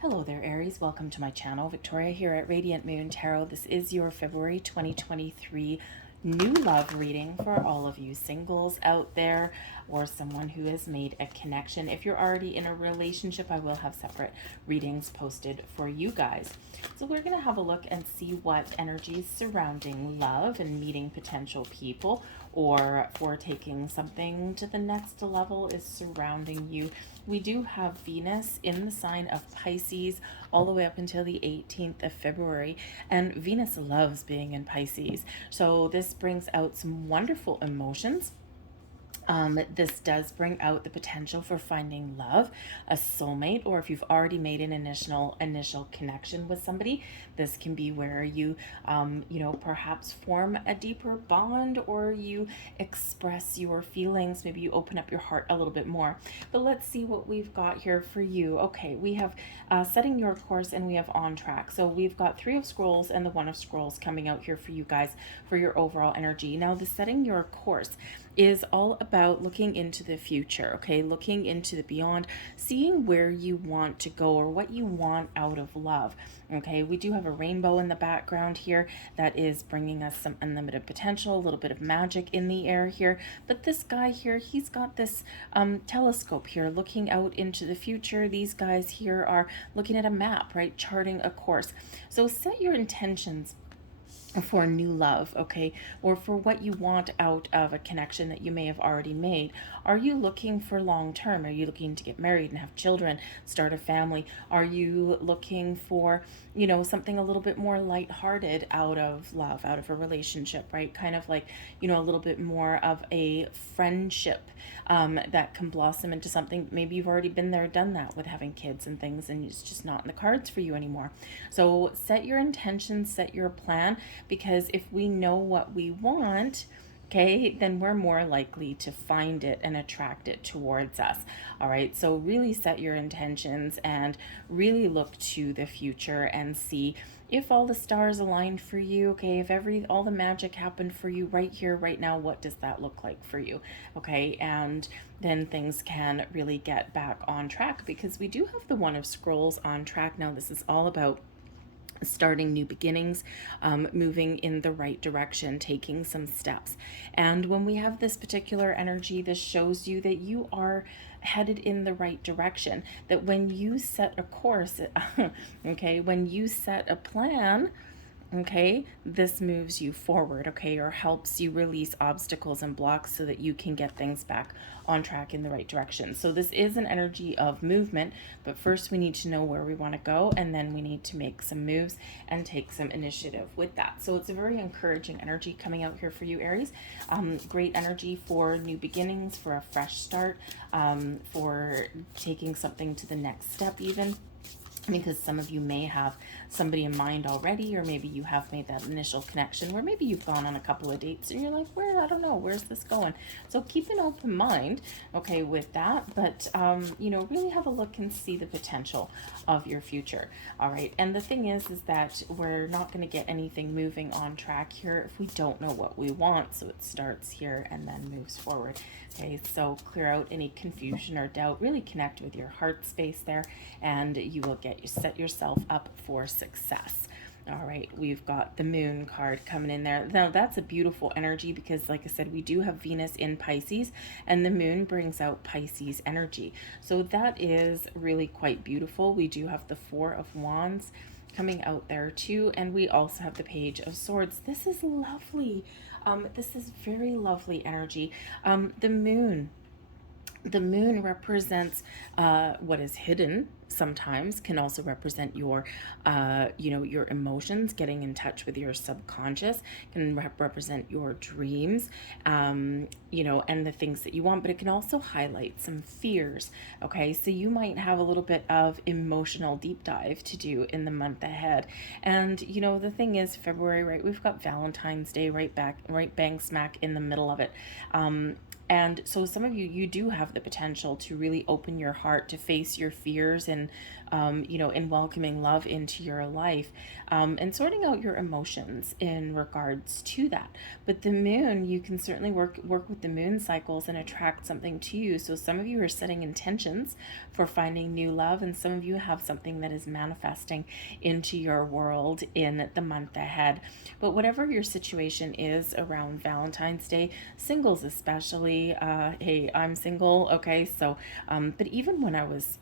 Hello there, Aries. Welcome to my channel. Victoria here at Radiant Moon Tarot. This is your February 2023 new love reading for all of you singles out there or someone who has made a connection. If you're already in a relationship, I will have separate readings posted for you guys. So we're going to have a look and see what energies surrounding love and meeting potential people or for taking something to the next level is surrounding you. We do have Venus in the sign of Pisces all the way up until the 18th of February, and Venus loves being in Pisces. So this brings out some wonderful emotions. This does bring out the potential for finding love, a soulmate, or if you've already made an initial connection with somebody, this can be where you, perhaps form a deeper bond or you express your feelings. Maybe you open up your heart a little bit more. But let's see what we've got here for you. Okay, we have setting your course and we have on track. So we've got Three of Scrolls and the One of Scrolls coming out here for you guys for your overall energy. Now, the setting your course is all about looking into the future, okay? Looking into the beyond, seeing where you want to go or what you want out of love, okay? We do have a rainbow in the background here that is bringing us some unlimited potential, a little bit of magic in the air here. But this guy here, he's got this telescope here looking out into the future. These guys here are looking at a map, right? Charting a course. So set your intentions for new love, okay, or for what you want out of a connection that you may have already made. Are you looking for long term? Are you looking to get married and have children, start a family? Are you looking for, something a little bit more lighthearted out of love, out of a relationship, right? Kind of like, a little bit more of a friendship that can blossom into something. Maybe you've already been there, done that with having kids and things, and it's just not in the cards for you anymore. So set your intentions, set your plan, because if we know what we want, okay, then we're more likely to find it and attract it towards us. All right, so really set your intentions and really look to the future and see if all the stars aligned for you, okay, if all the magic happened for you right here, right now, what does that look like for you, okay? And then things can really get back on track, because we do have the One of Scrolls on track. Now, this is all about starting new beginnings, moving in the right direction, taking some steps. And when we have this particular energy, this shows you that you are headed in the right direction, that when you set a course, okay, when you set a plan, okay, this moves you forward, okay, or helps you release obstacles and blocks so that you can get things back on track in the right direction. So this is an energy of movement, but first we need to know where we want to go, and then we need to make some moves and take some initiative with that. So it's a very encouraging energy coming out here for you, Aries. Great energy for new beginnings, for a fresh start, for taking something to the next step even, because some of you may have somebody in mind already, or maybe you have made that initial connection where maybe you've gone on a couple of dates and you're like, I don't know, where's this going? So keep an open mind, okay, with that, but, really have a look and see the potential of your future, all right? And the thing is that we're not going to get anything moving on track here if we don't know what we want, so it starts here and then moves forward, okay? So clear out any confusion or doubt, really connect with your heart space there, and you will set yourself up for success. All right, we've got the Moon card coming in there. Now, that's a beautiful energy because, like I said, we do have Venus in Pisces, and the Moon brings out Pisces energy. So that is really quite beautiful. We do have the Four of Wands coming out there too, and we also have the Page of Swords. This is lovely. This is very lovely energy. The moon represents what is hidden. Sometimes can also represent your your emotions, getting in touch with your subconscious, can represent your dreams, and the things that you want, but it can also highlight some fears, okay? So you might have a little bit of emotional deep dive to do in the month ahead. And the thing is, February, right, we've got Valentine's Day right bang smack in the middle of it. And so some of you do have the potential to really open your heart, to face your fears and you know, in welcoming love into your life, and sorting out your emotions in regards to that. But the moon, you can certainly work with the moon cycles and attract something to you. So some of you are setting intentions for finding new love, and some of you have something that is manifesting into your world in the month ahead. But whatever your situation is around Valentine's Day, singles especially, hey, I'm single, okay, so but even when I was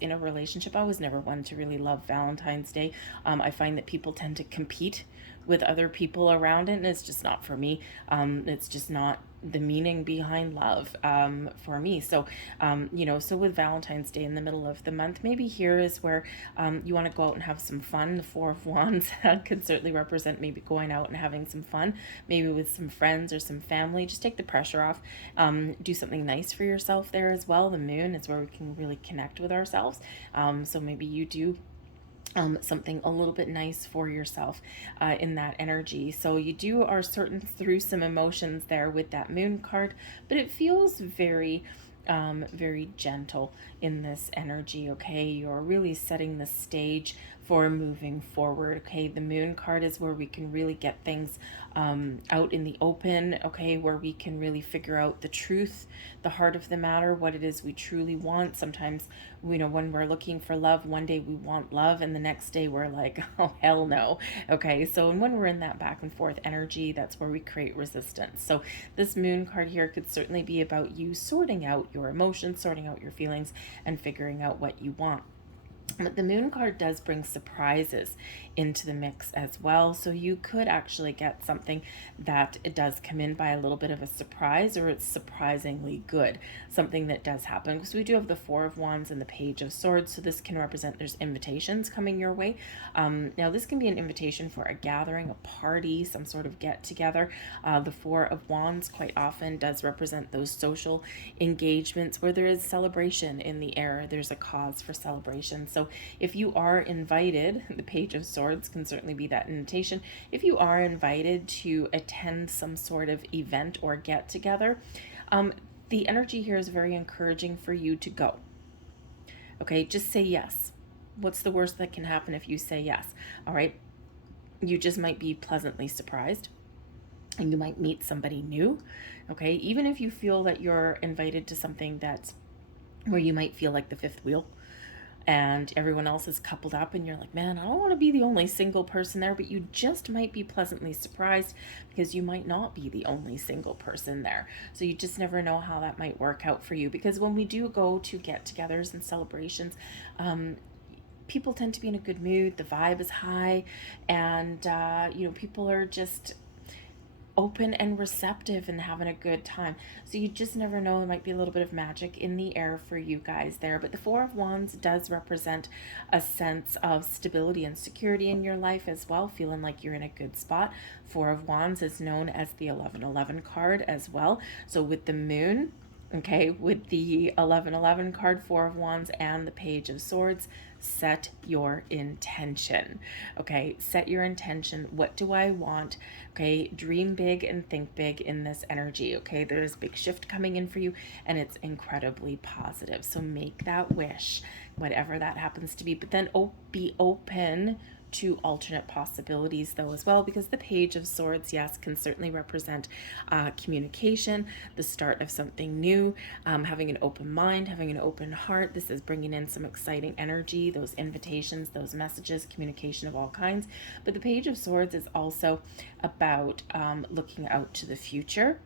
in a relationship, I was never one to really love Valentine's Day. I find that people tend to compete with other people around it, and it's just not for me. It's just not the meaning behind love for me. So, you know, so with Valentine's Day in the middle of the month, maybe here is where you want to go out and have some fun. The Four of Wands could certainly represent maybe going out and having some fun, maybe with some friends or some family. Just take the pressure off. Do something nice for yourself there as well. The moon is where we can really connect with ourselves. So maybe you do something a little bit nice for yourself in that energy. So you are certain through some emotions there with that moon card, but it feels very very gentle in this energy. Okay, you're really setting the stage for moving forward. Okay, the moon card is where we can really get things out in the open. Okay, where we can really figure out the truth, the heart of the matter, what it is we truly want. Sometimes, you know, when we're looking for love, one day we want love, and the next day we're like, oh hell no. Okay, so and when we're in that back and forth energy, that's where we create resistance. So this moon card here could certainly be about you sorting out your emotions, sorting out your feelings, and figuring out what you want. But the moon card does bring surprises into the mix as well. So you could actually get something that it does come in by a little bit of a surprise, or it's surprisingly good. Something that does happen, because we do have the Four of Wands and the Page of Swords. So this can represent there's invitations coming your way. Now this can be an invitation for a gathering, a party, some sort of get together. The Four of Wands quite often does represent those social engagements where there is celebration in the air. There's a cause for celebration. So if you are invited, the Page of Swords can certainly be that invitation. If you are invited to attend some sort of event or get together, the energy here is very encouraging for you to go. Okay, just say yes. What's the worst that can happen if you say yes? All right, you just might be pleasantly surprised, and you might meet somebody new. Okay, even if you feel that you're invited to something that's where you might feel like the fifth wheel, and everyone else is coupled up, and you're like, man, I don't want to be the only single person there, but you just might be pleasantly surprised because you might not be the only single person there. So you just never know how that might work out for you, because when we do go to get-togethers and celebrations, people tend to be in a good mood, the vibe is high, and you know, people are just open and receptive and having a good time. So you just never know, there might be a little bit of magic in the air for you guys there. But the Four of Wands does represent a sense of stability and security in your life as well, feeling like you're in a good spot. Four of Wands is known as the 1111 card as well. So with the moon, okay, with the 1111 card, Four of Wands, and the Page of Swords, set your intention. Okay, set your intention. What do I want? Okay, dream big and think big in this energy. Okay, there's a big shift coming in for you, and it's incredibly positive. So make that wish, whatever that happens to be, but then be open to alternate possibilities though as well, because the Page of Swords, yes, can certainly represent communication, the start of something new, having an open mind, having an open heart. This is bringing in some exciting energy, those invitations, those messages, communication of all kinds. But the Page of Swords is also about looking out to the future,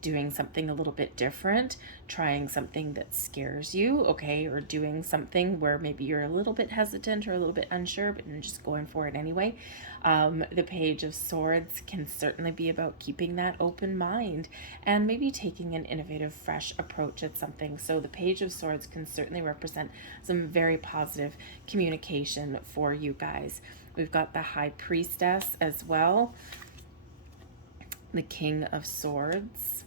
doing something a little bit different, trying something that scares you, okay, or doing something where maybe you're a little bit hesitant or a little bit unsure, but you're just going for it anyway. The Page of Swords can certainly be about keeping that open mind and maybe taking an innovative, fresh approach at something. So the Page of Swords can certainly represent some very positive communication for you guys. We've got the High Priestess as well, the King of Swords,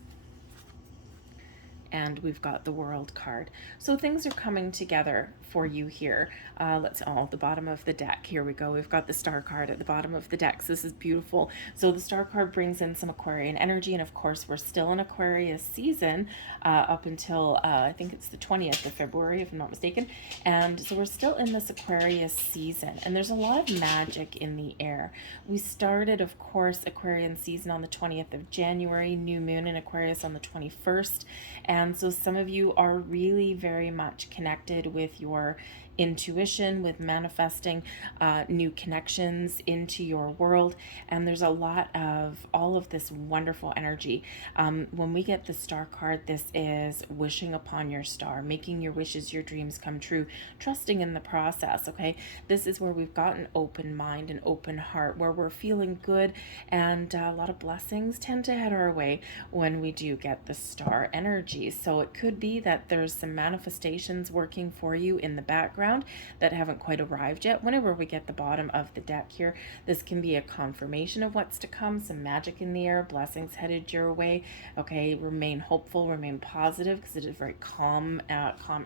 and we've got the World card. So things are coming together for you here. The bottom of the deck. Here we go. We've got the Star card at the bottom of the deck. So this is beautiful. So the Star card brings in some Aquarian energy, and of course we're still in Aquarius season up until I think it's the 20th of February, if I'm not mistaken. And so we're still in this Aquarius season, and there's a lot of magic in the air. We started, of course, Aquarian season on the 20th of January, new moon in Aquarius on the 21st. And so some of you are really very much connected with your intuition, with manifesting new connections into your world. And there's a lot of all of this wonderful energy. When we get the Star card, this is wishing upon your star, making your wishes, your dreams come true, trusting in the process. Okay, this is where we've got an open mind, an open heart, where we're feeling good, and a lot of blessings tend to head our way when we do get the star energy. So it could be that there's some manifestations working for you in the background that haven't quite arrived yet. Whenever we get the bottom of the deck here, this can be a confirmation of what's to come, some magic in the air, blessings headed your way. Okay, remain hopeful, remain positive, because it is very calm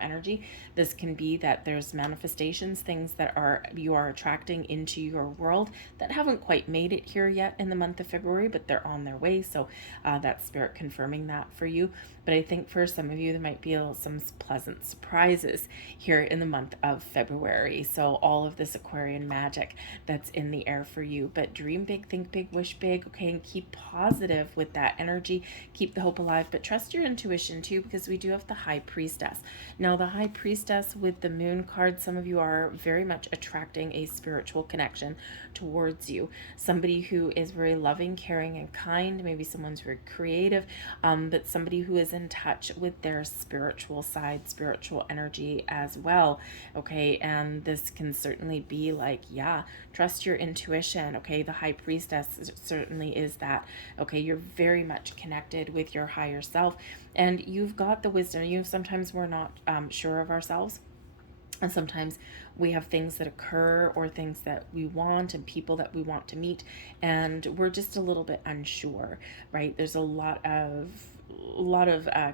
energy. This can be that there's manifestations, things that you are attracting into your world that haven't quite made it here yet in the month of February, but they're on their way. So that's spirit confirming that for you. But I think for some of you, there might be some pleasant surprises here in the month of February. So all of this Aquarian magic that's in the air for you. But dream big, think big, wish big, okay, and keep positive with that energy. Keep the hope alive, but trust your intuition too, because we do have the High Priestess. Now, the High Priestess with the Moon card, some of you are very much attracting a spiritual connection towards you. Somebody who is very loving, caring, and kind. Maybe someone's very creative, but somebody who is in touch with their spiritual side, spiritual energy as well. Okay, and this can certainly be like, yeah, trust your intuition. Okay, the High Priestess certainly is that. Okay, you're very much connected with your higher self, and you've got the wisdom. Sometimes we're not sure of ourselves. And sometimes we have things that occur, or things that we want, and people that we want to meet, and we're just a little bit unsure, right? There's a lot of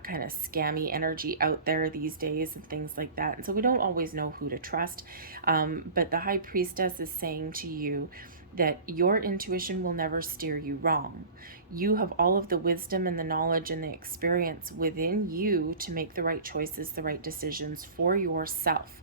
kind of scammy energy out there these days and things like that. And so we don't always know who to trust. But the High Priestess is saying to you that your intuition will never steer you wrong. You have all of the wisdom and the knowledge and the experience within you to make the right choices, the right decisions for yourself.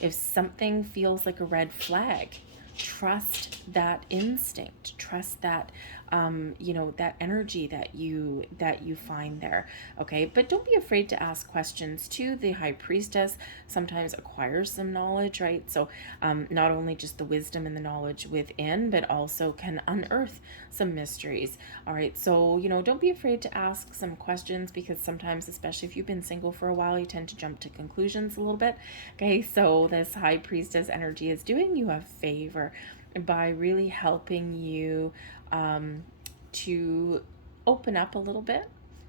If something feels like a red flag, trust that instinct, trust that that energy that you find there. Okay, but don't be afraid to ask questions too. The High Priestess sometimes acquires some knowledge, right? So not only just the wisdom and the knowledge within, but also can unearth some mysteries. All right, so don't be afraid to ask some questions, because sometimes, especially if you've been single for a while, you tend to jump to conclusions a little bit. Okay, so this High Priestess energy is doing you a favor by really helping you to open up a little bit.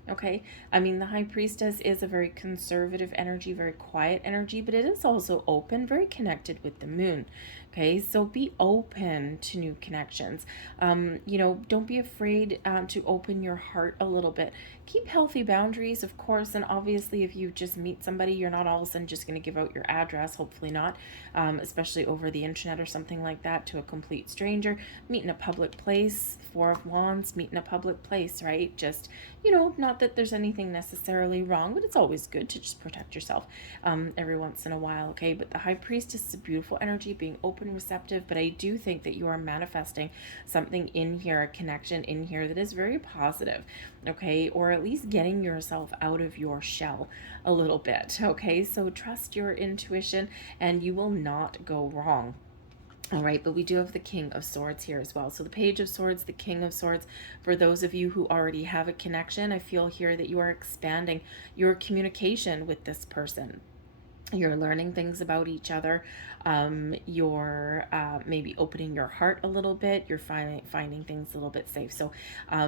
Okay, I mean, the High Priestess is a very conservative energy, very quiet energy, but it is also open, very connected with the moon. Okay, so be open to new connections. Don't be afraid to open your heart a little bit. Keep healthy boundaries, of course, and obviously if you just meet somebody, you're not all of a sudden just going to give out your address, hopefully not, especially over the internet or something like that, to a complete stranger. Meet in a public place, Four of Wands, meet in a public place, right? Just, not that there's anything necessarily wrong, but it's always good to just protect yourself every once in a while, okay? But the High Priestess is a beautiful energy, being open, receptive, but I do think that you are manifesting something in here, a connection in here that is very positive, okay? Or at least getting yourself out of your shell a little bit, okay? So trust your intuition and you will not go wrong. All right, but we do have the King of Swords here as well. So the Page of Swords, the King of Swords, for those of you who already have a connection, I feel here that you are expanding your communication with this person. You're learning things about each other. You're maybe opening your heart a little bit. You're finding things a little bit safe. So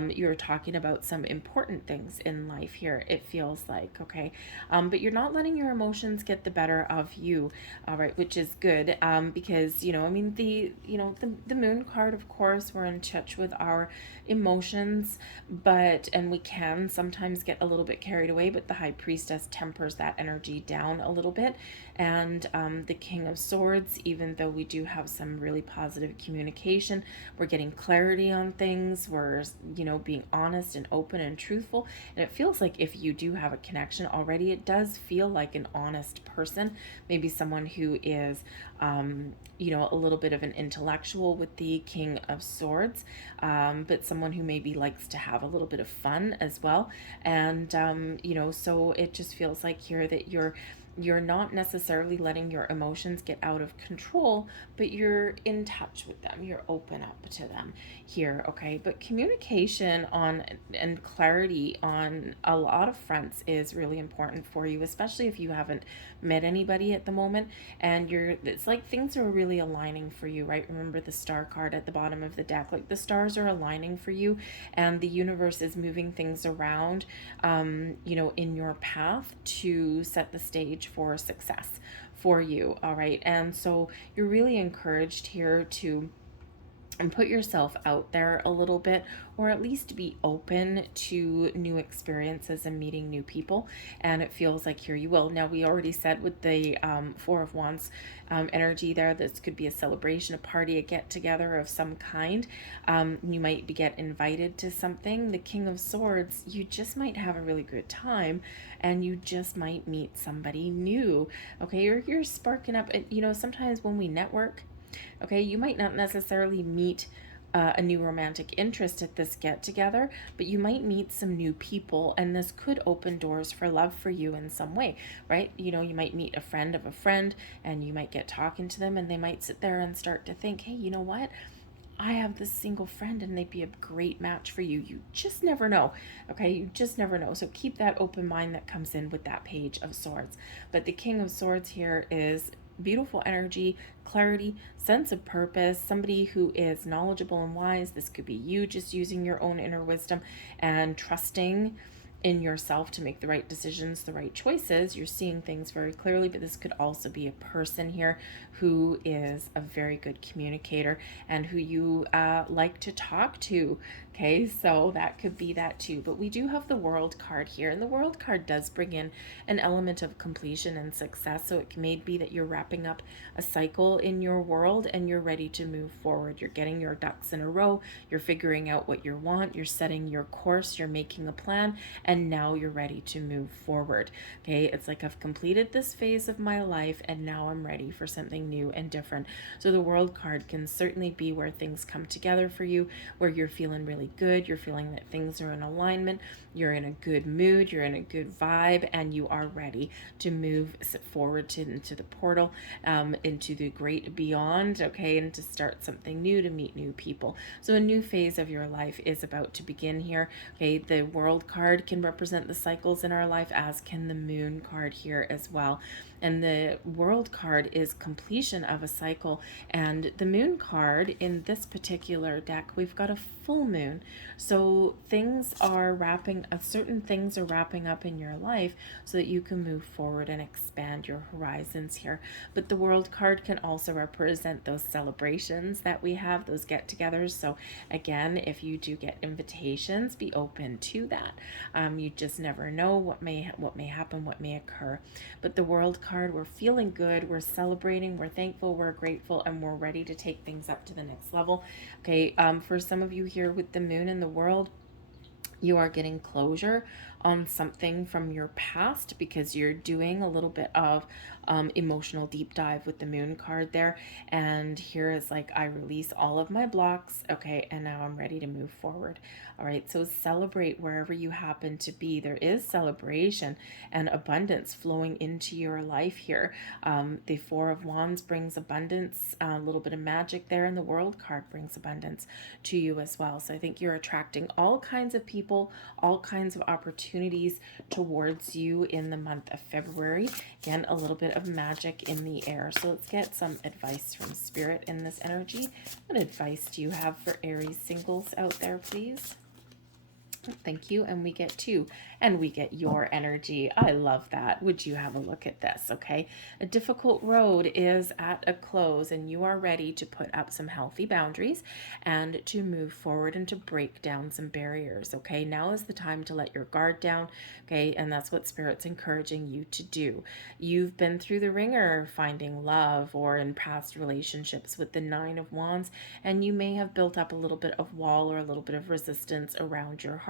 you're talking about some important things in life here, it feels like, okay? But you're not letting your emotions get the better of you, all right, which is good, because, you know, I mean, the moon card, of course, we're in touch with our emotions, and we can sometimes get a little bit carried away, but the high priestess tempers that energy down a little bit. And the King of Swords, even though we do have some really positive communication, we're getting clarity on things, we're, you know, being honest and open and truthful. And it feels like if you do have a connection already, it does feel like an honest person, maybe someone who is, you know, a little bit of an intellectual with the King of Swords, but someone who maybe likes to have a little bit of fun as well. And, you know, so it just feels like here that you're not necessarily letting your emotions get out of control, but you're in touch with them. You're open up to them here, okay? But communication on and clarity on a lot of fronts is really important for you, especially if you haven't met anybody at the moment and it's like things are really aligning for you, right? Remember the star card at the bottom of the deck, like the stars are aligning for you and the universe is moving things around, you know, in your path to set the stage for success for you, all right? And so you're really encouraged here to and put yourself out there a little bit, or at least be open to new experiences and meeting new people. And it feels like here you will. Now, we already said with the Four of Wands energy there, this could be a celebration, a party, a get together of some kind. You might get invited to something. The King of Swords, you just might have a really good time and you just might meet somebody new. Okay, or you're sparking up. You know, sometimes when we network, okay, you might not necessarily meet a new romantic interest at this get together, but you might meet some new people, and this could open doors for love for you in some way, right? You know, you might meet a friend of a friend, and you might get talking to them, and they might sit there and start to think, hey, you know what? I have this single friend and they'd be a great match for you. You just never know. Okay, you just never know. So keep that open mind that comes in with that Page of Swords. But the King of Swords here is beautiful energy, clarity, sense of purpose, somebody who is knowledgeable and wise. This could be you just using your own inner wisdom and trusting in yourself to make the right decisions, the right choices. You're seeing things very clearly, but this could also be a person here who is a very good communicator and who you like to talk to. Okay, so that could be that too. But we do have the World card here, and the World card does bring in an element of completion and success. So it may be that you're wrapping up a cycle in your world and you're ready to move forward. You're getting your ducks in a row, you're figuring out what you want, you're setting your course, you're making a plan, and now you're ready to move forward. Okay, it's like I've completed this phase of my life and now I'm ready for something new and different. So the World card can certainly be where things come together for you, where you're feeling really good, you're feeling that things are in alignment, you're in a good mood, you're in a good vibe, and you are ready to move forward into the portal, into the great beyond, okay, and to start something new, to meet new people. So a new phase of your life is about to begin here. Okay, the World card can represent the cycles in our life, as can the Moon card here as well. And the World card is completion of a cycle, and the Moon card in this particular deck, we've got a full moon. So things are certain things are wrapping up in your life so that you can move forward and expand your horizons here. But the World card can also represent those celebrations that we have, those get-togethers. So again, if you do get invitations, be open to that. You just never know what may happen, what may occur. But the World card, we're feeling good, we're celebrating, we're thankful, we're grateful, and we're ready to take things up to the next level. Okay, for some of you here with the Moon in the World, you are getting closure on something from your past because you're doing a little bit of emotional deep dive with the Moon card there. And here is like, I release all of my blocks. Okay, and now I'm ready to move forward. All right, so celebrate wherever you happen to be. There is celebration and abundance flowing into your life here. The Four of Wands brings abundance, a little bit of magic there, and the World card brings abundance to you as well. So I think you're attracting all kinds of people people, all kinds of opportunities towards you in the month of February. Again, a little bit of magic in the air. So let's get some advice from Spirit in this energy. What advice do you have for Aries singles out there, please? Thank you. And we get 2, and we get your energy. I love that. Would you have a look at this? Okay. A difficult road is at a close, and you are ready to put up some healthy boundaries and to move forward and to break down some barriers. Okay. Now is the time to let your guard down. Okay. And that's what Spirit's encouraging you to do. You've been through the ringer finding love or in past relationships with the 9 of Wands, and you may have built up a little bit of wall or a little bit of resistance around your heart.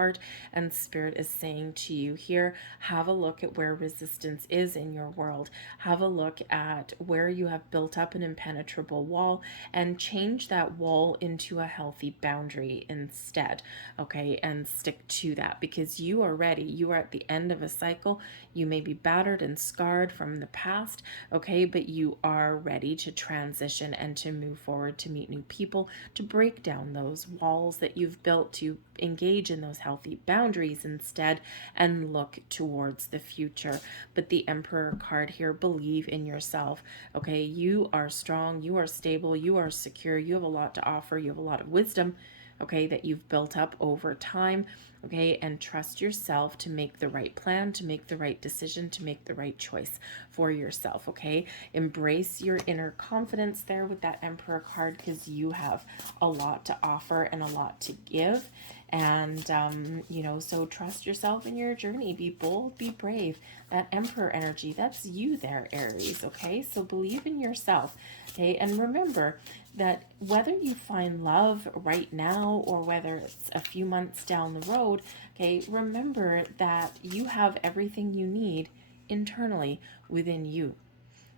And Spirit is saying to you here, have a look at where resistance is in your world. Have a look at where you have built up an impenetrable wall and change that wall into a healthy boundary instead. Okay, and stick to that because you are ready. You are at the end of a cycle. You may be battered and scarred from the past, okay, but you are ready to transition and to move forward, to meet new people, to break down those walls that you've built, to engage in those healthy boundaries instead and look towards the future. But the Emperor card here, believe in yourself. Okay, you are strong, you are stable, you are secure, you have a lot to offer, you have a lot of wisdom, okay, that you've built up over time. Okay, and trust yourself to make the right plan, to make the right decision, to make the right choice for yourself. Okay, embrace your inner confidence there with that Emperor card because you have a lot to offer and a lot to give. And, you know, so trust yourself in your journey. Be bold, be brave. That Emperor energy, that's you there, Aries. Okay, so believe in yourself. Okay, and remember that whether you find love right now or whether it's a few months down the road, okay, remember that you have everything you need internally within you.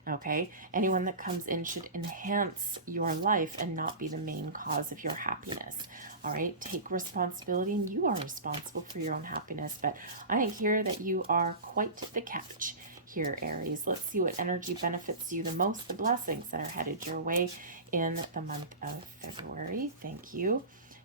Okay, anyone that comes in should enhance your life and not be the main cause of your happiness. All right, take responsibility, and you are responsible for your own happiness. But I hear that you are quite the catch here, Aries. Let's see what energy benefits you the most, the blessings that are headed your way in the month of February. Thank you.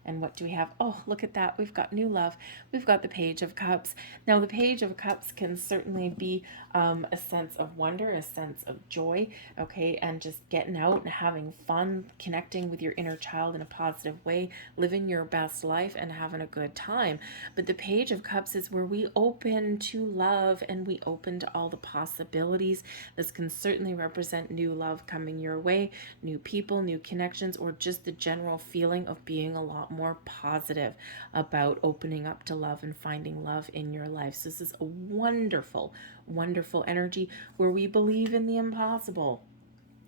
And what do we have? Oh, look at that. We've got new love. We've got the Page of Cups. Now, the Page of Cups can certainly be a sense of wonder, a sense of joy, okay, and just getting out and having fun, connecting with your inner child in a positive way, living your best life and having a good time. But the Page of Cups is where we open to love and we open to all the possibilities. This can certainly represent new love coming your way, new people, new connections, or just the general feeling of being a lot more positive about opening up to love and finding love in your life. So this is a wonderful, wonderful energy where we believe in the impossible.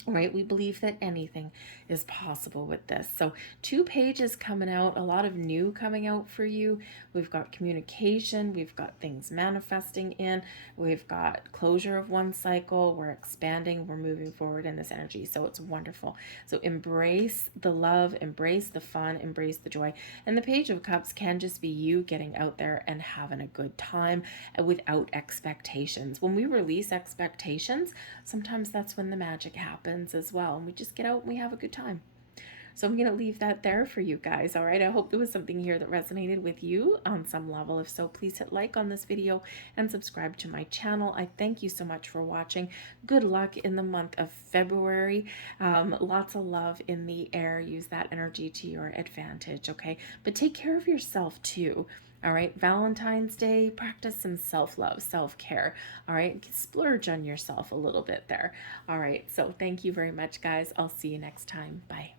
Right, we believe that anything is possible with this. So 2 pages coming out, a lot of new coming out for you. We've got communication, we've got things manifesting in, we've got closure of one cycle, we're expanding, we're moving forward in this energy. So it's wonderful. So embrace the love, embrace the fun, embrace the joy. And the Page of Cups can just be you getting out there and having a good time without expectations. When we release expectations, sometimes that's when the magic happens as well, and we just get out and we have a good time. So I'm going to leave that there for you guys. All right, I hope there was something here that resonated with you on some level. If so, please hit like on this video and subscribe to my channel. I thank you so much for watching. Good luck in the month of February. Lots of love in the air. Use that energy to your advantage, okay? But take care of yourself too. All right, Valentine's Day, practice some self-love, self-care. All right, splurge on yourself a little bit there. All right, so thank you very much, guys. I'll see you next time. Bye.